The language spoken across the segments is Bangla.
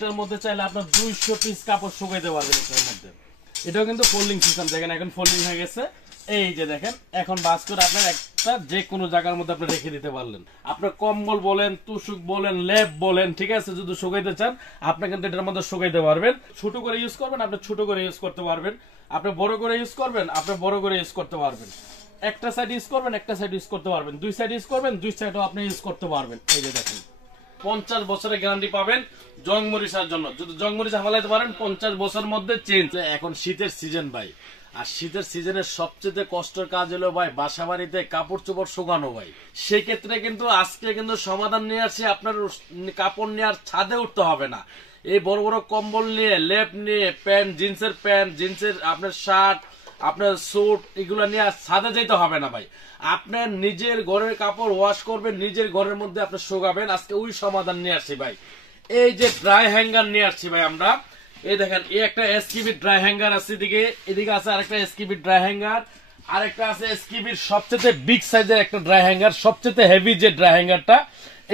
এটার মধ্যে চাইলে আপনার 200 পিস কাপড় শুকাইতে পারবেন এটার মধ্যে। এটাও কিন্তু ফোল্ডিং সিস্টেম, দেখেন এখন ফোল্ডিং হয়ে গেছে। এই যে দেখেন এখন বাস করে আপনার একটা যে কোনো জায়গার মধ্যে আপনি রেখে দিতে পারলেন। আপনার কম্বল বলেন, তুষুক বলেন, লেপ বলেন, ঠিক আছে, যদি শুকাইতে চান আপনি কিন্তু এটার মধ্যে শুকাইতে পারবেন। ছোট করে ইউজ করবেন আপনি ছোট করে ইউজ করতে পারবেন, আপনি বড় করে ইউজ করবেন আপনি বড় করে ইউজ করতে পারবেন। একটা সাইড ইউজ করবেন একটা সাইড ইউজ করতে পারবেন, দুই সাইড ইউজ করবেন দুই সাইডও আপনি ইউজ করতে পারবেন। এই যে দেখেন 50 বছরের গ্যারান্টি পাবেন জং মরিচার জন্য। যদি জং মরিচা ফালাইতে পারেন 50 বছরের মধ্যে চেঞ্জ। এখন শীতের সিজন ভাই, আর শীতের সিজনের সবচেয়ে কষ্টের কাজ হলো ভাই বাসা বাড়িতে কাপড় চোপড় শুকানো ভাই। সেই ক্ষেত্রে কিন্তু আজকে কিন্তু সমাধান নিয়ে আসছে, আপনার কাপড় নিয়ে আর ছাদে উঠতে হবে না। এই বড় বড় কম্বল নিয়ে, লেপ নিয়ে, প্যান্ট, জিন্সের আপনার শার্ট, আপনার স্যুট, এগুলো নিয়ে ছাদে যেতে হবে না ভাই। আপনার নিজের ঘরের কাপড় ওয়াশ করবেন, নিজের ঘরের মধ্যে আপনি শুকাবেন। আজকে ওই সমাধান নিয়ে আসছি ভাই। এই যে ড্রাই হ্যাঙ্গার নিয়ে আসছি ভাই আমরা। এই দেখেন এই একটা এসকিবি ড্রাই হ্যাঙ্গার আছে, এদিকে আছে আরেকটা এসকিবি ড্রাই হ্যাঙ্গার, আরেকটা আছে এসকিবির সবচেয়ে বিগ সাইজের একটা ড্রাই হ্যাঙ্গার, সবচেয়ে হেভি যে ড্রাই হ্যাঙ্গারটা,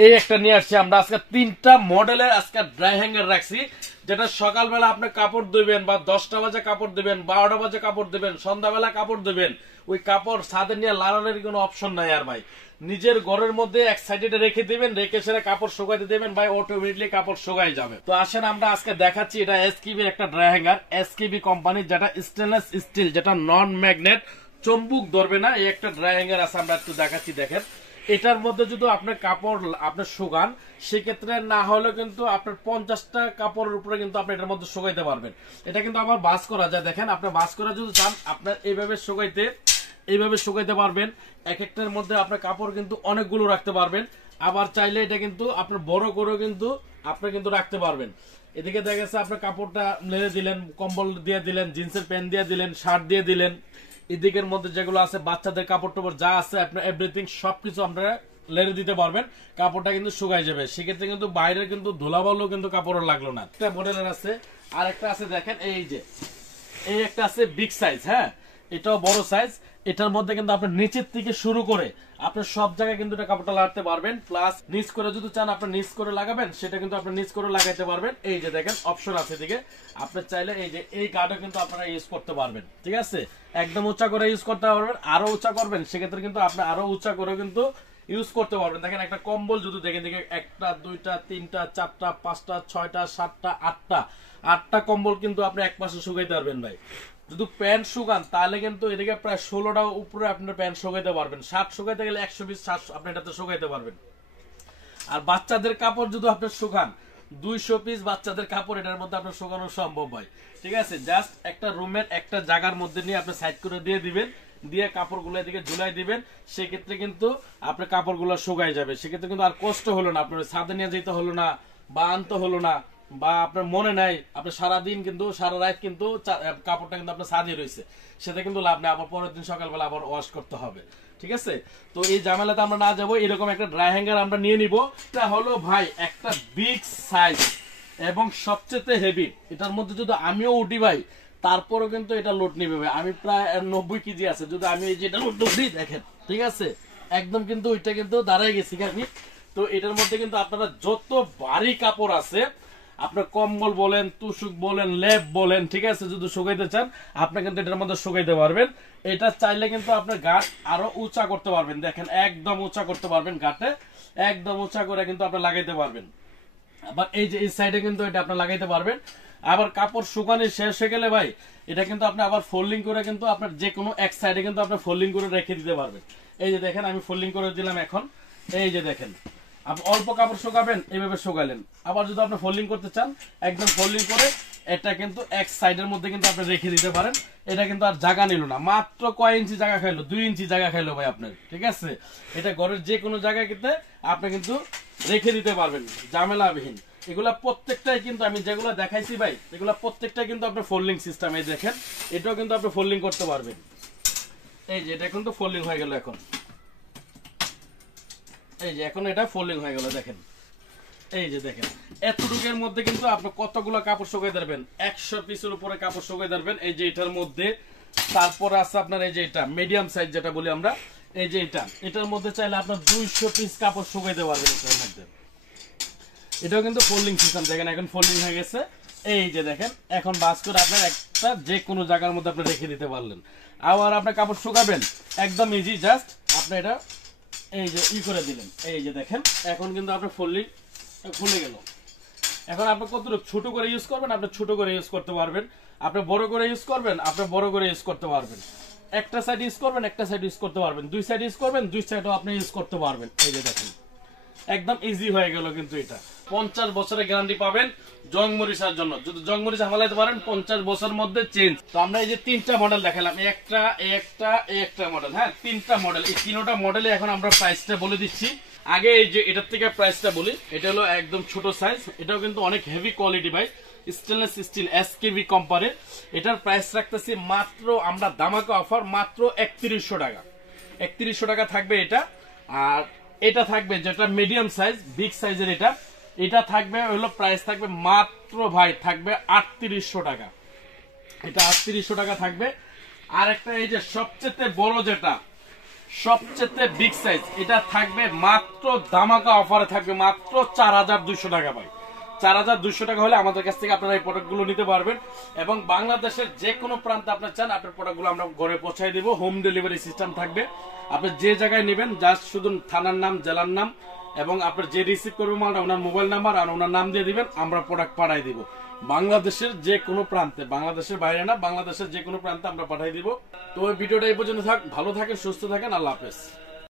এই একটা নিয়ে আসছি আমরা। আজকে 3টা মডেলের আজকে ড্রাই হ্যাঙ্গার রাখছি, যেটা সকালবেলা আপনি কাপড় দিবেন বা 10টা বাজে কাপড় দিবেন, 12টা বাজে কাপড় দিবেন, সন্ধ্যাবেলা কাপড় দিবেন, ওই কাপড় ছাদে নিয়ে লাগানোর কোনো অপশন নাই আর ভাই। নিজের ঘরের মধ্যে এক সাইডে রেখে দিবেন, রেখে সেটা কাপড় শুকাইতে দেবেন ভাই, অটোমেটিকলি কাপড় শুকাই যাবে। তো আসেন আমরা আজকে দেখাচ্ছি, এটা এসকিবির একটা ড্রাই হ্যাঙ্গার, এসকিবি কোম্পানির, যেটা স্টেনলেস স্টিল, যেটা নন ম্যাগনেট, চুম্বক ধরবে না, এই একটা ড্রাই হ্যাঙ্গার আছে। আমরা একটু দেখাচ্ছি দেখেন। এটার মধ্যে যদি আপনার কাপড় আপনার শুকান, সেক্ষেত্রে না হলে কিন্তু আপনার 50টা কাপড়ের উপরে কিন্তু আপনি এটার মধ্যে শুকাইতে পারবেন। এটা কিন্তু আবার বাস করা যায়, দেখেন আপনি বাস করা যদি চান আপনার এইভাবে শুকাইতে পারবেন। এক একটার মধ্যে আপনার কাপড় কিন্তু অনেকগুলো রাখতে পারবেন। আবার চাইলে এটা কিন্তু আপনার বড় করে কিন্তু আপনি কিন্তু রাখতে পারবেন। এদিকে দেখা গেছে আপনার কাপড়টা লেড়ে দিলেন, কম্বল দিয়ে দিলেন, জিন্সের প্যান্ট দিয়ে দিলেন, শার্ট দিয়ে দিলেন, এদিকের মধ্যে যেগুলো আছে বাচ্চাদের কাপড় টাপড় যা আছে আপনার এভরিথিং সবকিছু আপনারা লেড়ে দিতে পারবেন, কাপড়টা কিন্তু শুকাই যাবে। সেক্ষেত্রে কিন্তু বাইরের কিন্তু ধুলাবালও কিন্তু কাপড়ও লাগলো না। একটা মডেলের আছে, আর একটা আছে দেখেন এই যে এই একটা আছে বিগ সাইজ, হ্যাঁ এটাও বড় সাইজ। এটার মধ্যে কিন্তু আপনার নিচের থেকে শুরু করে আপনার সব জায়গায় কিন্তু এটা কাপড়টা লাগাতে পারবেন। প্লাস নিচ করে যদি চান আপনার নিচ করে লাগাবেন, সেটা কিন্তু আপনি নিচ করে লাগাইতে পারবেন। এই যে দেখেন অপশন আছে এদিকে, আপনি চাইলে এই যে এই গার্ডও কিন্তু আপনারা ইউজ করতে পারবেন, ঠিক আছে। একদম উঁচা করে ইউজ করতে পারবেন, আরো উঁচা করবেন সেক্ষেত্রে কিন্তু আপনি আরো উঁচা করে কিন্তু ইউজ করতে পারবেন। দেখেন একটা কম্বল যদি দেখেন, দেখে 1টা 2টা 3টা 4টা 5টা 6টা 7টা 8টা কম্বল কিন্তু আপনি এক মাসে শুকাইতে পারবেন ভাই। যদি প্যান্ট শুকান তাহলে কিন্তু এদিকে প্রায় 16টা উপরে আপনার প্যান্ট শুকাইতে পারবেন। শার্ট শুকাইতে গেলে 120 শার্ট আপনি এটাতে শুকাইতে পারবেন। আর বাচ্চাদের কাপড় যদি আপনি শুকান 200 পিস বাচ্চাদের কাপড় এটার মধ্যে আপনার শুকানো সম্ভব হয়, ঠিক আছে। জাস্ট একটা রুমের একটা জায়গার মধ্যে নিয়ে আপনি সাইড করে দিয়ে দিবেন, দিয়ে কাপড়গুলো এদিকে ঝুলাই দিবেন, সেক্ষেত্রে কিন্তু আপনার কাপড়গুলো শুকাই যাবে। সেক্ষেত্রে কিন্তু আর কষ্ট হলো না, আপনার ছাদে নিয়ে যেতে হলো না বা আনতে হলো না, বা আপনার মনে নাই আপনি সারাদিন কিন্তু সারা রাত কিন্তু কাপড়টা কিন্তু আপনার সাজিয়ে রয়েছে, সেটা কিন্তু লাভ নেই, আবার পরের দিন সকালবেলা আবার ওয়াশ করতে হবে, ঠিক আছে। তো এই ঝামেলাতে আমরা না যাবো, এরকম একটা ড্রাই হ্যাঙ্গার আমরা নিয়ে নিব। এটা হলো ভাই একটা বিগ সাইজ এবং সবচেয়ে হেভি। এটার মধ্যে যদি আমিও উঠি ভাই তারপরও কিন্তু এটা লোড নিবে ভাই। আমি প্রায় 90 কেজি আছে, যদি আমি এই যে এটা লোড উঠি দেখেন, ঠিক আছে, একদম কিন্তু ওইটা কিন্তু দাঁড়াই গেছি আমি। তো এটার মধ্যে কিন্তু আপনারা যত ভারী কাপড় আছে, আপনার কম্বল বলেন, তুষুক বলেন, লেপ বলেন, ঠিক আছে, যদি শুকাইতে চান আপনি কিন্তু এটার মধ্যে শুকাইতে পারবেন। এটা চাইলে কিন্তু আপনার গাট আরো উঁচা করতে পারবেন, দেখেন একদম উঁচা করতে পারবেন, গাটে একদম উঁচা করে কিন্তু আপনি লাগাইতে পারবেন। আবার এই যে এই সাইডে কিন্তু এটা আপনি লাগাইতে পারবেন। আবার কাপড় শুকানো শেষ হয়ে গেলে ভাই এটা কিন্তু আপনি আবার ফোল্ডিং করে কিন্তু আপনার যে কোনো এক সাইডে কিন্তু আপনি ফোল্ডিং করে রেখে দিতে পারবেন। এই যে দেখেন আমি ফোল্ডিং করে দিলাম এখন। এই যে দেখেন আপনি অল্প কাপড় শুকাবেন এইভাবে শুকালেন, আবার যদি আপনি ফোল্ডিং করতে চান একদম ফোল্ডিং করে এটা কিন্তু এক সাইডের মধ্যে কিন্তু আপনি রেখে দিতে পারেন। এটা কিন্তু আর জায়গা নিল না, মাত্র কয় ইঞ্চি জায়গা খাইলো, 2 ইঞ্চি জায়গা খাইলো ভাই আপনার, ঠিক আছে। এটা ঘরের যে কোনো জায়গায় কিন্তু আপনি কিন্তু রেখে দিতে পারবেন ঝামেলাবিহীন। এগুলা প্রত্যেকটাই কিন্তু আমি যেগুলো দেখাইছি ভাই, এগুলা প্রত্যেকটাই কিন্তু আপনার ফোল্ডিং সিস্টেম। এই দেখেন এটাও কিন্তু আপনি ফোল্ডিং করতে পারবেন। এই যে এটা কিন্তু ফোল্ডিং হয়ে গেল এখন, এই যে এখন এটা ফোল্ডিং হয়ে গেল দেখেন। এই যে দেখেন এতটুকের মধ্যে কিন্তু আপনি কতগুলো কাপড় শুকাই ধরবেন, 100 পিসের উপরে কাপড় শুকাই ধরবেন এই যে এটার মধ্যে। তারপর আছে আপনার এই যে এটা মিডিয়াম সাইজ যেটা বলি আমরা, এই যে এটার মধ্যে চাইলে আপনার 200 পিস কাপড় শুকাইতে পারবেন এটার মধ্যে। এটাও কিন্তু ফোল্ডিং সিস্টেম, দেখেন এখন ফোল্ডিং হয়ে গেছে। এই যে দেখেন এখন বাস করে আপনার একটা যে কোনো জায়গার মধ্যে আপনি রেখে দিতে পারলেন। আবার আপনি কাপড় শুকাবেন একদম ইজি, জাস্ট আপনি এটা এই যে করে দিলেন। এই যে দেখেন এখন কিন্তু আপনার ফোল্ডিং খুলে গেল। এখন আপনি কতটুকু ছোট করে ইউজ করবেন আপনি ছোট করে ইউজ করতে পারবেন, আপনি বড় করে ইউজ করবেন আপনি বড় করে ইউজ করতে পারবেন। একটা সাইড ইউজ করবেন একটা সাইড ইউজ করতে পারবেন, দুই সাইড ইউজ করবেন দুই সাইডও আপনি ইউজ করতে পারবেন। এই যে দেখেন একদম ইজি হয়ে গেল। কিন্তু এটা 50 বছরের গ্যারান্টি পাবেন জং মরিচার জন্য। যদি জং মরিচা ফালাইতে পারেন 50 বছরের মধ্যে চেঞ্জ। তো আমরা এই যে তিনটা মডেল দেখালাম, একটা মডেল, হ্যাঁ তিনটা মডেল। এই তিনটা মডেলে এখন আমরা প্রাইসটা বলে দিচ্ছি। আগে এই যে এটার থেকে প্রাইসটা বলি। এটা হলো একদম ছোট সাইজ, এটাও কিন্তু অনেক হেভি কোয়ালিটি ভাই, স্টেনলেস স্টিল এসকেভি কোম্পানির। এটার প্রাইস রাখতেছি মাত্র আমরা ধামাকা অফার মাত্র 3100 টাকা। 3100 টাকা থাকবে এটা। আর এটা থাকবে যেটা মিডিয়াম সাইজ বিগ সাইজের, এটা থাকবে হলো প্রাইস থাকবে মাত্র ভাই থাকবে 3800 টাকা। এটা 3800 টাকা থাকবে। আর একটা এই যে সবচেয়ে বড় যেটা সবচেয়ে বিগ সাইজ, এটা থাকবে মাত্র ধামাকা অফারে থাকবে মাত্র 4200 টাকা ভাই। 4200 টাকা হলে আমাদের কাছ থেকে আপনারা এই প্রোডাক্টগুলো নিতে পারবেন। এবং বাংলাদেশের যে কোনো প্রান্তে আপনার চান আপনার প্রোডাক্টগুলো আমরা ঘরে পৌঁছাই দিব। হোম ডেলিভারি সিস্টেম থাকবে। আপনি যে জায়গায় নেবেন জাস্ট শুধু থানার নাম জেলার নাম এবং আপনার যে রিসিভ করবে মালটা ওনার মোবাইল নাম্বার আর ওনার নাম দিয়ে দিবেন, আমরা প্রোডাক্ট পাঠাই দিব বাংলাদেশের যে কোনো প্রান্তে, বাংলাদেশের বাইরে না, বাংলাদেশের যে কোনো প্রান্তে আমরা পাঠাই দিব। তো ওই ভিডিওটা এই পর্যন্ত থাক। ভালো থাকেন, সুস্থ থাকেন, আল্লাহ হাফেজ।